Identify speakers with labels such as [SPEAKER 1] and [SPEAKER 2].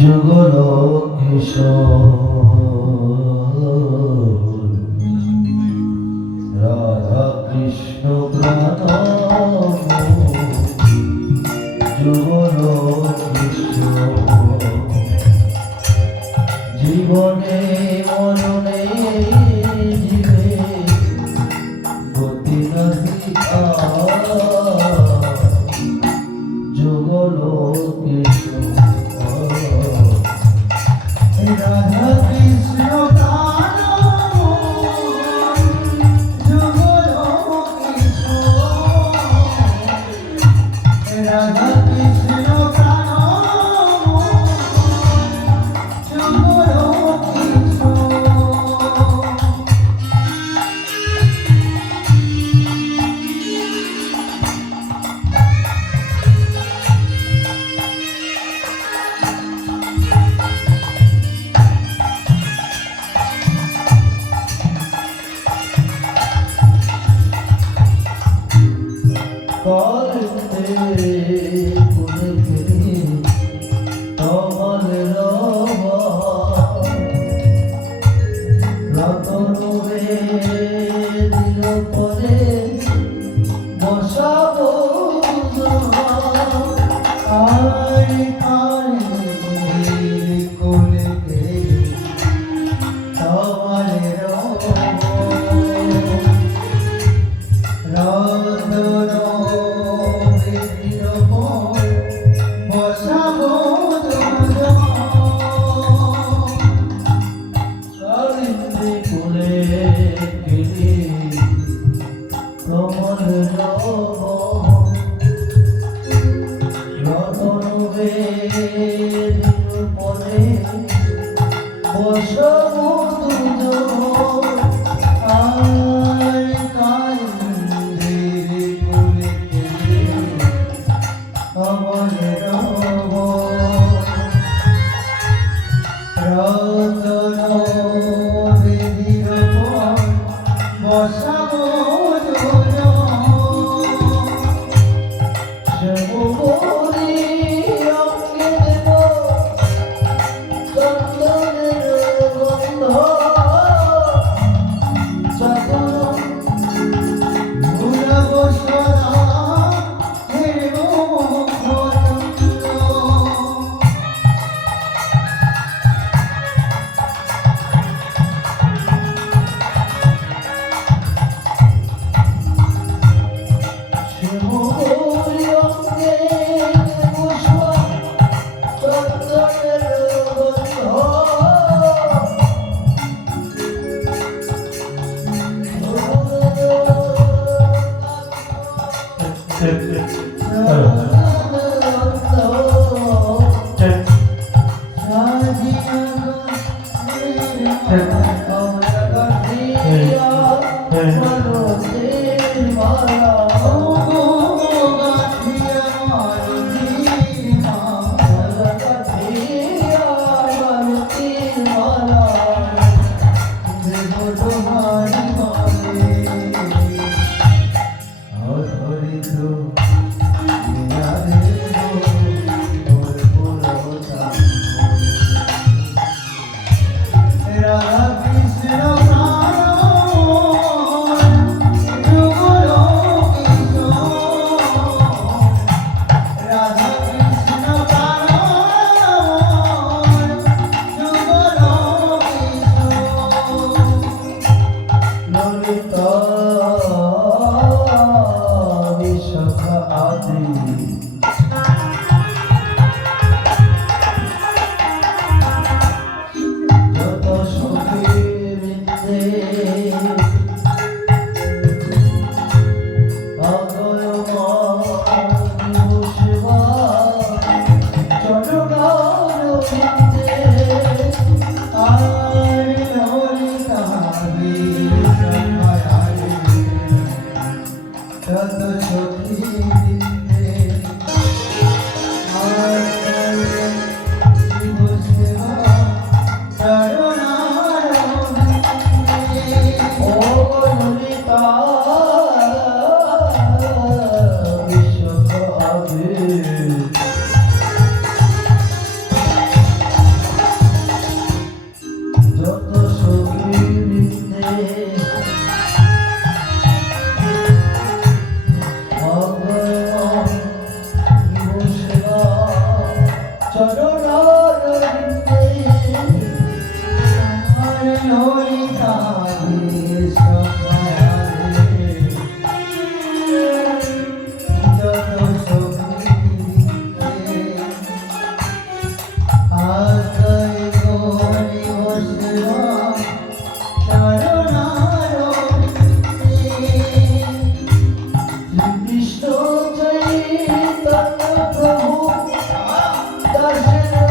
[SPEAKER 1] যুগল রাধা কৃষ্ণ প্রাণ যুগল কৃষ্ণ জীবনে মনো
[SPEAKER 2] राधा
[SPEAKER 1] বসাবো
[SPEAKER 2] না।
[SPEAKER 1] Thank you.
[SPEAKER 2] such a pity.
[SPEAKER 1] আছে